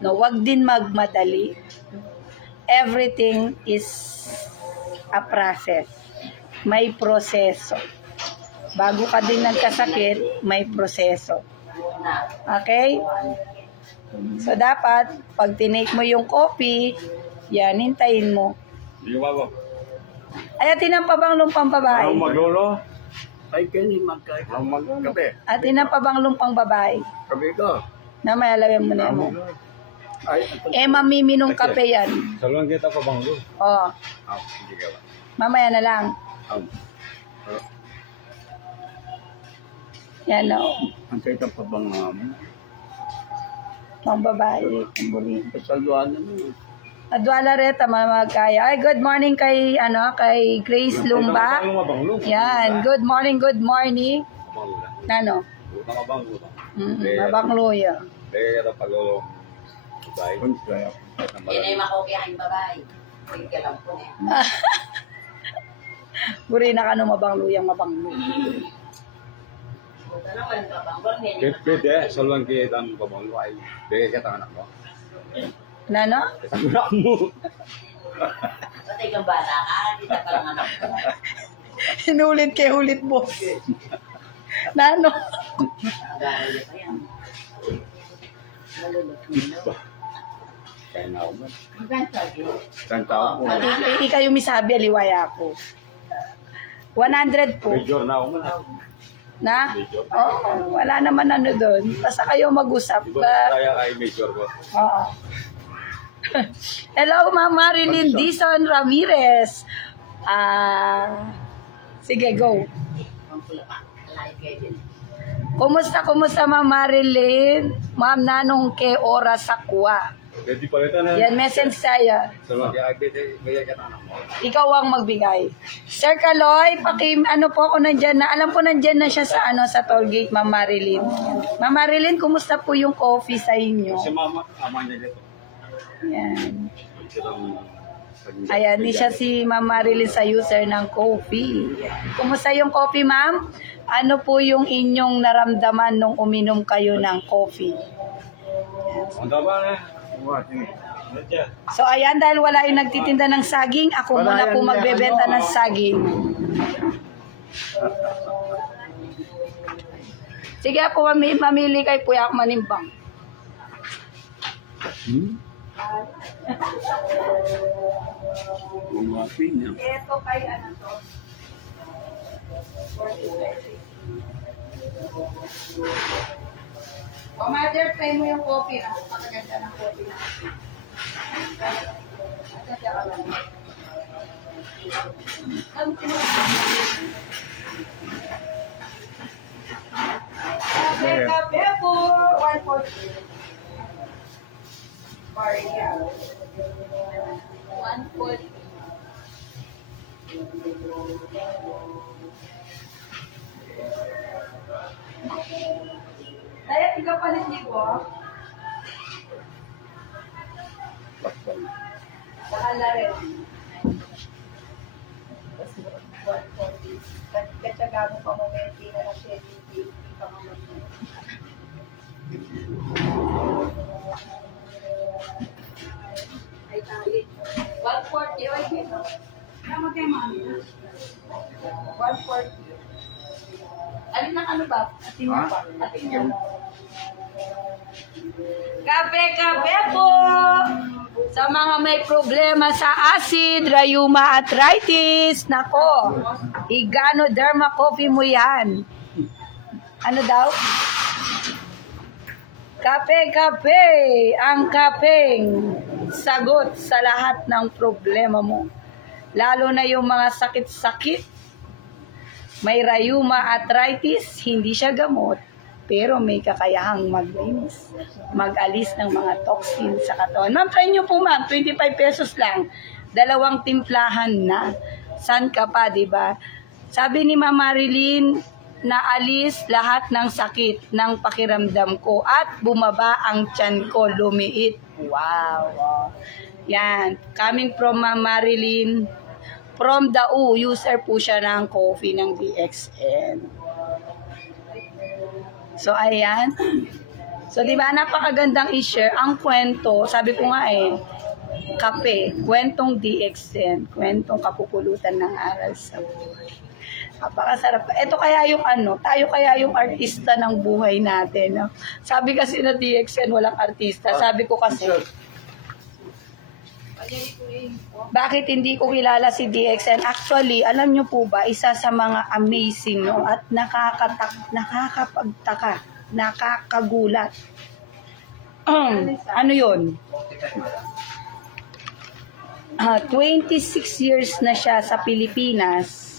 No, huwag din magmadali. Everything is a process. May proseso. Bago ka din nagkasakit, may proseso. Okay? So, dapat, pag tinake mo yung coffee, yan, hintayin mo. Di ba ba? Ay, atin ang pabanglong pang babae. Magulo? Ay, kani magkape. Atin ang pabanglong pang babae. Kape ka. Na may alawin mo na mo. Ay, Mamiminong kape yan. Saluhan kita pa bang lu? Oh, Hindi ka ba? mamaya na lang. Yan o. Ang kita pa bang Mga babae. Ang buli. pasalduhan na mo. Adwala reta, mamagkaya. Ay, good morning kay, kay Grace Lumba. Mabang lu. Yan, good morning, good morning. Mabang lu na. Nano? Utang ka bang lu? Mabangloya. Kaya kita pag-ulo. Bye. Kaya Yan ay makukiyahin babae. Wait ka lang po eh. Buri na ka no mabangluyang mabanglo. Buta naman ka bang bang yan. Pwede, saluhan kita ang pabang lu ay. Bigay kita anak mo. Nano? Kita anak mo. Patay kang bata ka, kita ka lang anak ko. Hinulit kay hulit boss. Nano? Agay pa yan. Malulot mo. Kaya na ako mo. Hanggang sabi. isang tao po. Ikaw yung misabi, aliwaya ako. 100 po. Major na ako mo na. Na? Oo, wala naman ano doon. Basta kayo mag-usap. Di ba kaya kay major ko? Oo. Hello, Ma'am Marilyn Dizon Ramirez. Sige, go. Ang pula pa. Lahat kayo din. Kumusta, Ma'am Marilyn? Ma'am Nanong ke oras sa kuwa. Pwede palitan na. Yan, message saya. Saluhan kaya bigay kita anak mo. Ikaw ang magbigay. Sir Kaloy, po ako nandyan na. Alam ko nandyan na siya sa sa toll gate, Ma'am Marilyn. Ma'am Marilyn, kumusta po yung coffee sa inyo? Si mama, ama niya dito. Yan. Silang Ayan, ni siya si Ma'am Marilyn sa user ng coffee. Kumusta yung coffee, ma'am? Ano po yung inyong naramdaman nung uminom kayo ng coffee? Ang ba na? So ayan, dahil wala yung nagtitinda ng saging, ako muna po magbebenta ng saging. Sige po, mamili kayo po ako manimbang. Umapin niya. Ito kay to? O mother, try mo yung coffee na. Napakaganda ng coffee na. Kape po. 140. Maria. 140. Kaya tiga palit niyo po. Mahal na rin. Katsaga mo pa momenti na lang siya hindi pa mamati. Ay, tayo. 140. Ay, kino. Kama kay mami na. 140. Alin na ano ba? Atin mo pa. Atin mo. Kape po! Sa mga may problema sa acid, rheuma arthritis, nako, Iganoderma coffee mo yan. Ano daw? Kape! Ang kapeng sagot sa lahat ng problema mo. Lalo na yung mga sakit-sakit. May rheuma arthritis, hindi siya gamot, pero may kakayahang maglinis, mag-alis ng mga toxin sa katawan. Ma'am, try nyo po ma'am, 25 pesos lang. 2 timplahan na. San ka pa, di ba? Sabi ni Ma'am Marilyn, naalis lahat ng sakit ng pakiramdam ko at bumaba ang tiyan ko, lumiit. Wow. Yan, coming from Ma'am Marilyn, from the user po siya ng coffee ng DXN. So, ayan. So, di ba, napakagandang i-share ang kwento. Sabi ko nga kape, kwentong DXN, kwentong kapupulutan ng aral sa buhay. Napakasarap. Ito kaya yung tayo kaya yung artista ng buhay natin. No? Sabi kasi na DXN, walang artista. Sabi ko kasi, bakit hindi ko kilala si DXN? Actually, alam nyo po ba, isa sa mga amazing at nakakapagtaka, nakakagulat ano yun? 26 years na siya sa Pilipinas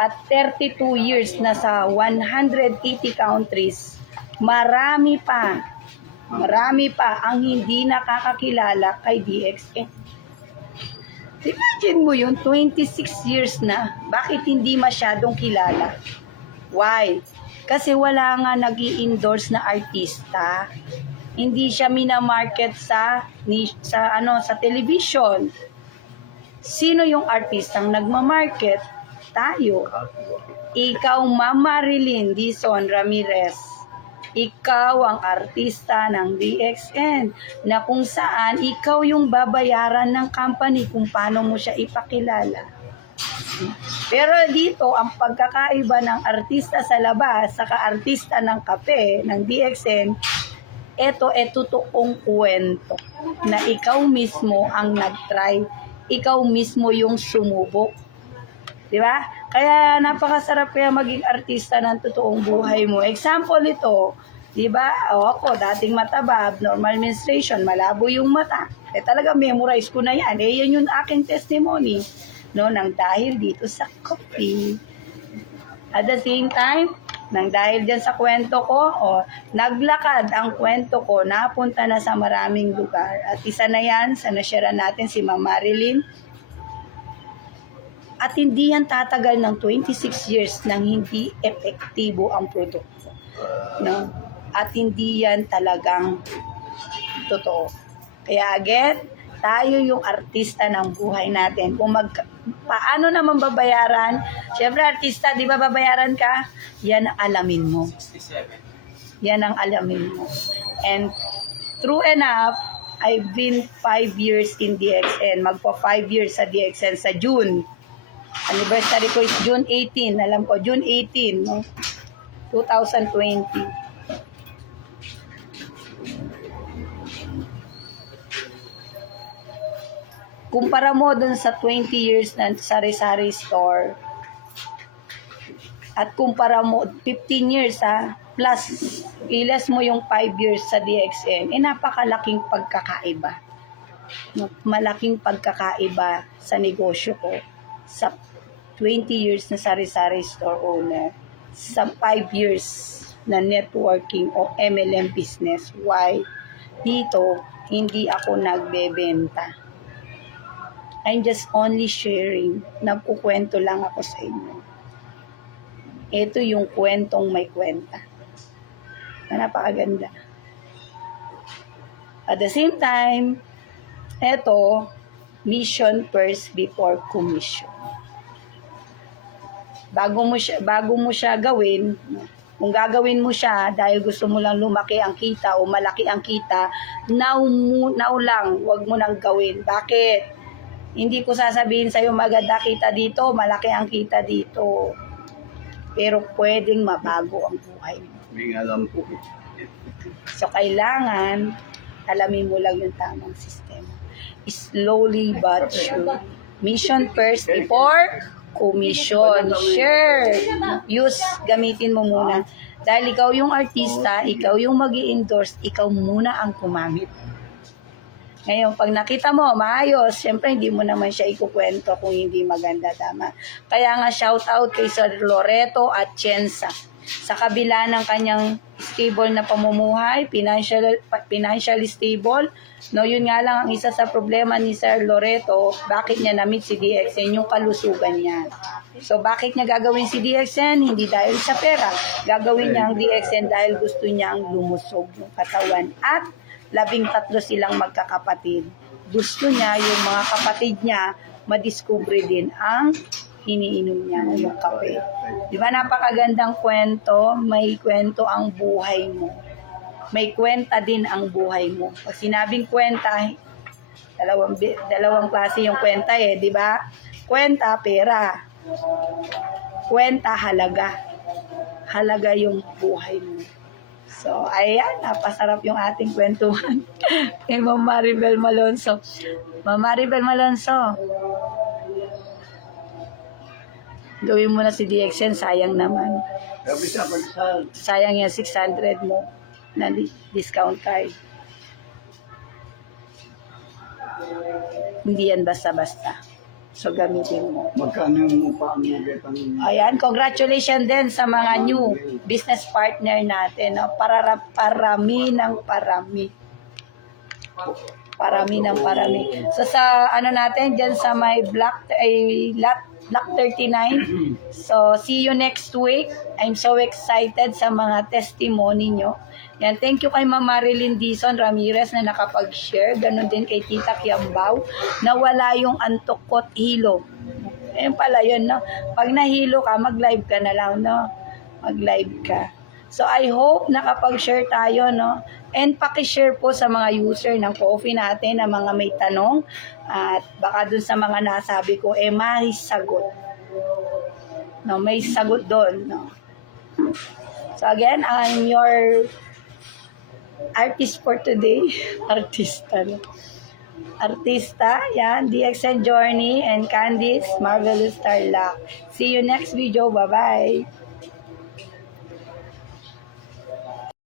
at 32 years na sa 180 countries. Marami pa ang hindi nakakakilala kay DXN. Imagine mo yun, 26 years na, bakit hindi masyadong kilala? Why? Kasi wala nga nag-i-endorse na artista. Hindi siya minamarket sa television. Sino yung artistang nagmamarket? Tayo. Ikaw, Ma'am Marilyn Dizon Ramirez. Ikaw ang artista ng DXN na kung saan ikaw yung babayaran ng company kung paano mo siya ipakilala. Pero dito, ang pagkakaiba ng artista sa labas saka artista ng kape ng DXN, ito totoong kwento na ikaw mismo ang nag-try, ikaw mismo yung sumubok. Diba? Kaya napakasarap kaya maging artista ng totoong buhay mo. Example ito, diba? Ako, dating mataba, abnormal menstruation, malabo yung mata. Talaga memorize ko na yan. Yan yung aking testimony. No, nang dahil dito sa coffee. At the same time, nang dahil dyan sa kwento ko, naglakad ang kwento ko, napunta na sa maraming lugar. At isa na yan, sa nasyara natin si Ma'am Marilyn. At hindi yan tatagal ng 26 years nang hindi epektibo ang produkto. No? At hindi yan talagang totoo. Kaya again, tayo yung artista ng buhay natin. Paano naman babayaran? Siyempre, artista, di ba babayaran ka? Yan ang alamin mo. 67. Yan ang alamin mo. And true enough, I've been 5 years in DXN. Magpo 5 years sa DXN sa June. Anniversary ko is June 18. Alam ko, June 18, no? 2020. Kumpara mo dun sa 20 years na sari-sari store at kumpara mo 15 years plus ilas mo yung 5 years sa DXN, napakalaking pagkakaiba. Malaking pagkakaiba sa negosyo ko sa 20 years na sari-sari store owner sa 5 years na networking o MLM business. Why? Dito, hindi ako nagbebenta. I'm just only sharing. Nagkukwento lang ako sa inyo. Ito yung kwentong may kwenta. Napakaganda. At the same time, ito, mission first before commission. Bago mo siya gawin, kung gagawin mo siya dahil gusto mo lang lumaki ang kita o malaki ang kita, now lang, wag mo nang gawin. Bakit? Hindi ko sasabihin sa'yo maganda kita dito, malaki ang kita dito. Pero pwedeng mabago ang buhay mo. May alam po. So, kailangan alamin mo lang yung tamang sistema. Slowly but sure. Mission first before commission. Sure. Gamitin mo muna. Dahil ikaw yung artista, ikaw yung mag-i-endorse, ikaw muna ang kumamit. Ngayon, pag nakita mo, maayos, syempre hindi mo naman siya ikukwento kung hindi maganda, tama. Kaya nga, shout out kay Sir Loreto at Chensa. Sa kabila ng kanyang stable na pamumuhay, financially stable, no, yun nga lang ang isa sa problema ni Sir Loreto, bakit niya na-meet si DXN, yung kalusugan niya. So, bakit niya gagawin si DXN? Hindi dahil sa pera. Gagawin niya ang DXN dahil gusto niya ang lumusog yung katawan. At 13 silang magkakapatid. Gusto niya yung mga kapatid niya madiskubre din ang iniinom niya, yung kape. Di ba napakagandang kwento? May kwento ang buhay mo. May kwenta din ang buhay mo. Pag sinabing kwenta, dalawang klase yung kwenta di ba? Kwenta, pera. Kwenta, halaga. Halaga yung buhay mo. So, ayan, napasarap yung ating kwentuhan kay Ma'am Maribel Malonzo. Ma'am Maribel Malonzo, gawin mo na si DXN, sayang naman. Sayang yan, 600 mo na discount card. Hindi yan basta-basta. So, gamitin mo. Magkano yung mukha ang getang Ayan, congratulations din sa mga new business partner natin. No? Parami ng parami. Parami ng parami. So sa ano natin, dyan sa may block 39. So see you next week. I'm so excited sa mga testimony nyo. Yan, thank you kay Ma'am Marilyn Dizon Ramirez na nakapag-share. Ganon din kay Tita Kiambaw na wala yung antok ko't hilo. Ayun pala yun, no? Pag nahilo ka, mag-live ka na lang, no? Mag-live ka. So, I hope nakapag-share tayo, no? And pakishare po sa mga user ng coffee natin na mga may tanong. At baka dun sa mga nasabi ko, may sagot. No, may sagot doon, no? So, again, I'm your artist for today. Artista, no? Artista, yan, DXN Journey and Candice Marvelous Star Luck. See you next video. Bye-bye.